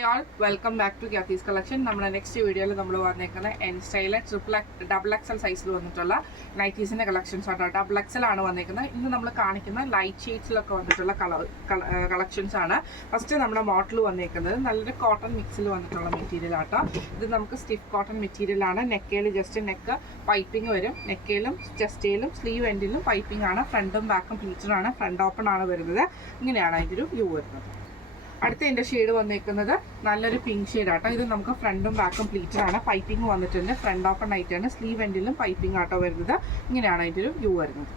Hi all, welcome back to Kathy's collection. നമ്മുടെ next വീഡിയോയിൽ നമ്മൾ വന്നേക്കുന്ന എൻ സ്റ്റൈൽ ഡബിൾ എക്സൽ സൈസിൽ വന്നിട്ടുള്ള നൈറ്റീസിൻ്റെ കളക്ഷൻസ് ആണ്. ഡബിൾ എക്സൽ ആണ് വന്നേക്കുന്നത്. ഇന്ന് നമ്മൾ കാണിക്കുന്ന ലൈറ്റ് ഷെയ്ഡ്സിലൊക്കെ വന്നിട്ടുള്ള കളക്ഷൻസ് ആണ്. ഫസ്റ്റ് നമ്മുടെ മോഡൽ വന്നേക്കുന്നത് നല്ലൊരു കോട്ടൺ മിക്സിൽ വന്നിട്ടുള്ള മെറ്റീരിയൽ ആട്ടോ. ഇത് നമുക്ക് സ്റ്റിഫ് കോട്ടൺ മെറ്റീരിയൽ ആണ്. നെക്കയിൽ ജസ്റ്റ് നെക്ക് പൈപ്പിംഗ് വരും. നെക്കയിലും ചെസ്റ്റയിലും സ്ലീവ് എൻഡിലും പൈപ്പിംഗ് ആണ്. ഫ്രണ്ടും ബാക്കും പ്ലീറ്റഡ് ആണ്. ഫ്രണ്ട് ഓപ്പൺ ആണ് വരുന്നത്. ഇങ്ങനെയാണ് അതിൻ്റെ ഒരു വ്യൂ വരുന്നത്. അടുത്ത ഇതിൻ്റെ ഷെയ്ഡ് വന്നേക്കുന്നത് നല്ലൊരു പിങ്ക് ഷെയ്ഡ് ആട്ടോ. ഇത് നമുക്ക് ഫ്രണ്ടും ബാക്കും പ്ലീറ്റഡ് ആണ്. പൈപ്പിംഗ് വന്നിട്ടുണ്ട്. ഫ്രണ്ട് ഓപ്പൺ ആയിട്ടാണ്. സ്ലീവ് എൻഡിലും പൈപ്പിംഗ് ആട്ടോ വരുന്നത്. ഇങ്ങനെയാണ് അതിൻ്റെ ഒരു വ്യൂ വരുന്നത്.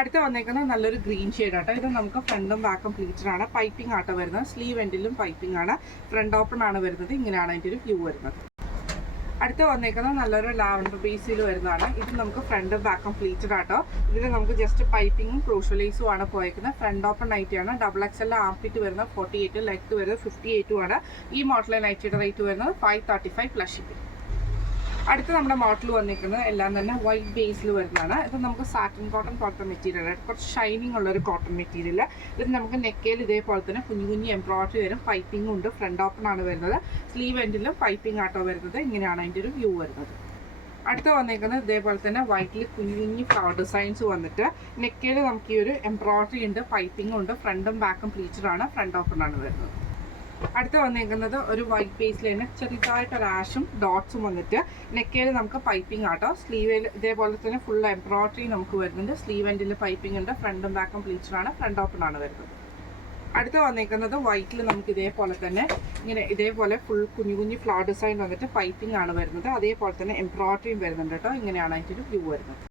അടുത്ത വന്നേക്കുന്നത് നല്ലൊരു ഗ്രീൻ ഷെയ്ഡ് ആട്ടോ. ഇത് നമുക്ക് ഫ്രണ്ടും ബാക്കും പ്ലീറ്റഡ് ആണ്. പൈപ്പിംഗ് ആട്ടോ വരുന്നത്. സ്ലീവ് എൻഡിലും പൈപ്പിംഗ് ആണ്. ഫ്രണ്ട് ഓപ്പൺ ആണ് വരുന്നത്. ഇങ്ങനെയാണ് അതിൻ്റെ ഒരു വ്യൂ വരുന്നത്. അടുത്ത് വന്നേക്കുന്നത് നല്ലൊരു ലാവൻഡർ ബേസിൽ വരുന്നതാണ്. ഇത് നമുക്ക് ഫ്രണ്ടും ബാക്കും പ്ലീറ്റഡ് ആട്ടോ. ഇതിൽ നമുക്ക് ജസ്റ്റ് പൈപ്പിങ്ങും ക്രൂഷ്യലൈസും ആണ് പോയേക്കുന്നത്. ഫ്രണ്ട് ഓപ്പൺ നൈറ്റിയാണ്. ഡബിൾ എക്സൽ ആംഫിറ്റ് വരുന്നത് 48, ലെഗ് വരുന്നത് 58 ആണ്. ഈ മോഡലിലെ നൈറ്റിയുടെ റേറ്റ് വരുന്നത് 535 പ്ലസ് ഷിപ്പിംഗ്. അടുത്ത് നമ്മുടെ മോഡൽ വന്നിരിക്കുന്നത് എല്ലാം തന്നെ വൈറ്റ് ബേസിൽ വരുന്നതാണ്. ഇത് നമുക്ക് സാറ്റിൻ കോട്ടൺ പോലത്തെ മെറ്റീരിയൽ, കുറച്ച് ഷൈനിങ് ഉള്ളൊരു കോട്ടൺ മെറ്റീരിയൽ. ഇത് നമുക്ക് നെക്കയിൽ ഇതേപോലെ തന്നെ കുഞ്ഞു കുഞ്ഞു എംബ്രോയിഡറി വരും. പൈപ്പിംഗ് ഉണ്ട്. ഫ്രണ്ട് ഓപ്പൺ ആണ് വരുന്നത്. സ്ലീവ് എൻഡിലും പൈപ്പിംഗ് ആട്ടോ വരുന്നത്. ഇങ്ങനെയാണ് അതിൻ്റെ ഒരു വ്യൂ വരുന്നത്. അടുത്ത് വന്നിരിക്കുന്നത് ഇതേപോലെ തന്നെ വൈറ്റിൽ കുഞ്ഞു കുഞ്ഞു ഫ്ലവർ ഡിസൈൻസ് വന്നിട്ട് നെക്കയിൽ നമുക്ക് ഈ ഒരു എംബ്രോയിഡറി ഉണ്ട്. പൈപ്പിംഗ് ഉണ്ട്. ഫ്രണ്ടും ബാക്കും പ്ലീറ്റഡ് ആണ്. ഫ്രണ്ട് ഓപ്പൺ ആണ് വരുന്നത്. അടുത്ത് വന്നിരിക്കുന്നത് ഒരു വൈറ്റ് ബേസിൽ തന്നെ ചെറുതായിട്ടൊരു ആഷും ഡോട്ട്സും വന്നിട്ട് നെക്കയിൽ നമുക്ക് പൈപ്പിംഗ് ആട്ടോ. സ്ലീവിൽ ഇതേപോലെ തന്നെ ഫുൾ എംബ്രോയിഡറി നമുക്ക് വരുന്നുണ്ട്. സ്ലീവ് എൻഡിൽ പൈപ്പിംഗ് ഉണ്ട്. ഫ്രണ്ടും ബാക്കും പ്ലീറ്റഡ് ആണ്. ഫ്രണ്ട് ഓപ്പൺ ആണ് വരുന്നത്. അടുത്ത് വന്നിരിക്കുന്നത് വൈറ്റിൽ നമുക്ക് ഇതേപോലെ തന്നെ ഇതേപോലെ ഫുൾ കുഞ്ഞു കുഞ്ഞു ഫ്ലവർ ഡിസൈൻ വന്നിട്ട് പൈപ്പിംഗ് ആണ് വരുന്നത്. അതേപോലെ തന്നെ എംബ്രോയിഡറിയും വരുന്നുണ്ട് കേട്ടോ. ഇങ്ങനെയാണ് അതിൻ്റെ ഒരു വ്യൂ വരുന്നത്.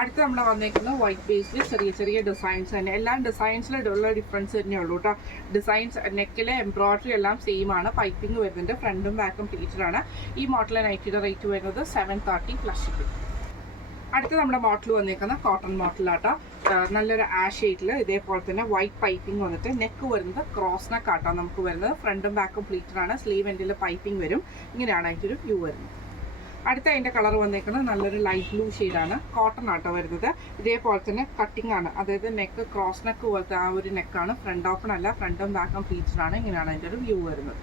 അടുത്ത് നമ്മൾ വന്നേക്കുന്നത് വൈറ്റ് ബേസിൽ ചെറിയ ചെറിയ ഡിസൈൻസ് തന്നെ. എല്ലാം ഡിസൈൻസിലുള്ള ഡിഫറൻസ് തന്നെ ഉള്ളൂ കേട്ടോ. ഡിസൈൻസ് നെക്കിലെ എംബ്രോയിഡറി എല്ലാം സെയിം ആണ്. പൈപ്പിംഗ് വരുന്നുണ്ട്. ഫ്രണ്ടും ബാക്കും പ്ലീറ്റഡ് ആണ്. ഈ മോഡലിലെ നൈറ്റിയുടെ റേറ്റ് വരുന്നത് 730 പ്ലസ് ഷിപ്പിംഗ്. അടുത്ത് നമ്മുടെ മോഡൽ വന്നേക്കുന്ന കോട്ടൺ മോഡലാട്ടോ. നല്ലൊരു ആഷ് ഷെയ്ഡിൽ ഇതേപോലെ തന്നെ വൈറ്റ് പൈപ്പിംഗ് വന്നിട്ട് നെക്ക് വരുന്നത് ക്രോസ് നെക്ക് ആട്ടോ നമുക്ക് വരുന്നത്. ഫ്രണ്ടും ബാക്കും പ്ലീറ്റഡ് ആണ്. സ്ലീവ് എൻഡിൽ പൈപ്പിംഗ് വരും. ഇങ്ങനെയാണ് അതിൻ്റെ ഒരു വ്യൂ വരുന്നത്. അടുത്ത അതിൻ്റെ കളർ വന്നേക്കുന്നത് നല്ലൊരു ലൈറ്റ് ബ്ലൂ ഷെയ്ഡാണ്. കോട്ടൺ ആട്ടോ വരുന്നത്. ഇതേപോലെ തന്നെ കട്ടിംഗ് ആണ്. അതായത് നെക്ക് ക്രോസ് നെക്ക് പോലത്തെ ആ ഒരു നെക്കാണ്. ഫ്രണ്ട് ഓപ്പൺ അല്ല. ഫ്രണ്ടും ബാക്കും പ്ലീറ്റഡ് ആണ്. ഇങ്ങനെയാണ് അതിൻ്റെ ഒരു വ്യൂ വരുന്നത്.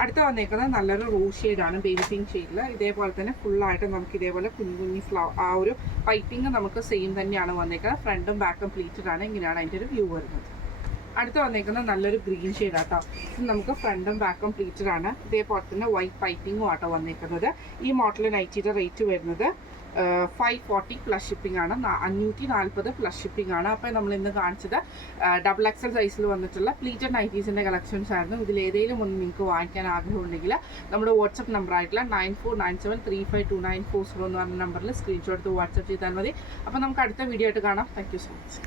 അടുത്ത വന്നേക്കുന്നത് നല്ലൊരു റോസ് ഷെയ്ഡാണ്. ബേബി പിങ്ക് ഷെയ്ഡിൽ ഇതേപോലെ തന്നെ ഫുള്ളായിട്ട് നമുക്ക് ഇതേപോലെ കുഞ്ഞു കുഞ്ഞു ആ ഒരു പൈപ്പിംഗ് നമുക്ക് സെയിം തന്നെയാണ് വന്നേക്കുന്നത്. ഫ്രണ്ടും ബാക്കും പ്ലീറ്റഡ് ആണ്. ഇങ്ങനെയാണ് അതിൻ്റെ ഒരു വ്യൂ വരുന്നത്. അടുത്ത് വന്നേക്കുന്നത് നല്ലൊരു ഗ്രീൻ ഷെയ്ഡ് ആട്ടോ. ഇത് നമുക്ക് ഫ്രണ്ടും ബാക്കും പ്ലീറ്റഡ് ആണ്. ഇതേപോലെ തന്നെ വൈറ്റ് പൈപ്പിങ്ങും ആട്ടോ വന്നേക്കുന്നത്. ഈ മോഡൽ നൈറ്റിയുടെ റേറ്റ് വരുന്നത് 540 പ്ലസ് ഷിപ്പിംഗ് ആണ്. 540 പ്ലസ് ഷിപ്പിംഗ് ആണ്. അപ്പോൾ നമ്മൾ ഇന്ന് കാണിച്ചത് ഡബിൾ എക്സൽ സൈസിൽ വന്നിട്ടുള്ള പ്ലീറ്റഡ് നൈറ്റീസിൻ്റെ കളക്ഷൻസ് ആയിരുന്നു. ഇതിലേതെങ്കിലും ഒന്ന് നിങ്ങൾക്ക് വാങ്ങിക്കാൻ ആഗ്രഹമുണ്ടെങ്കിൽ നമ്മുടെ വാട്സപ്പ് നമ്പർ ആയിട്ടുള്ള 9497352940 എന്ന് പറഞ്ഞ നമ്പറിൽ സ്ക്രീൻഷോട്ട് എടുത്ത് വാട്സപ്പ് ചെയ്താൽ മതി. അപ്പോൾ നമുക്ക് അടുത്ത വീഡിയോ ആയിട്ട് കാണാം. Thank you so much.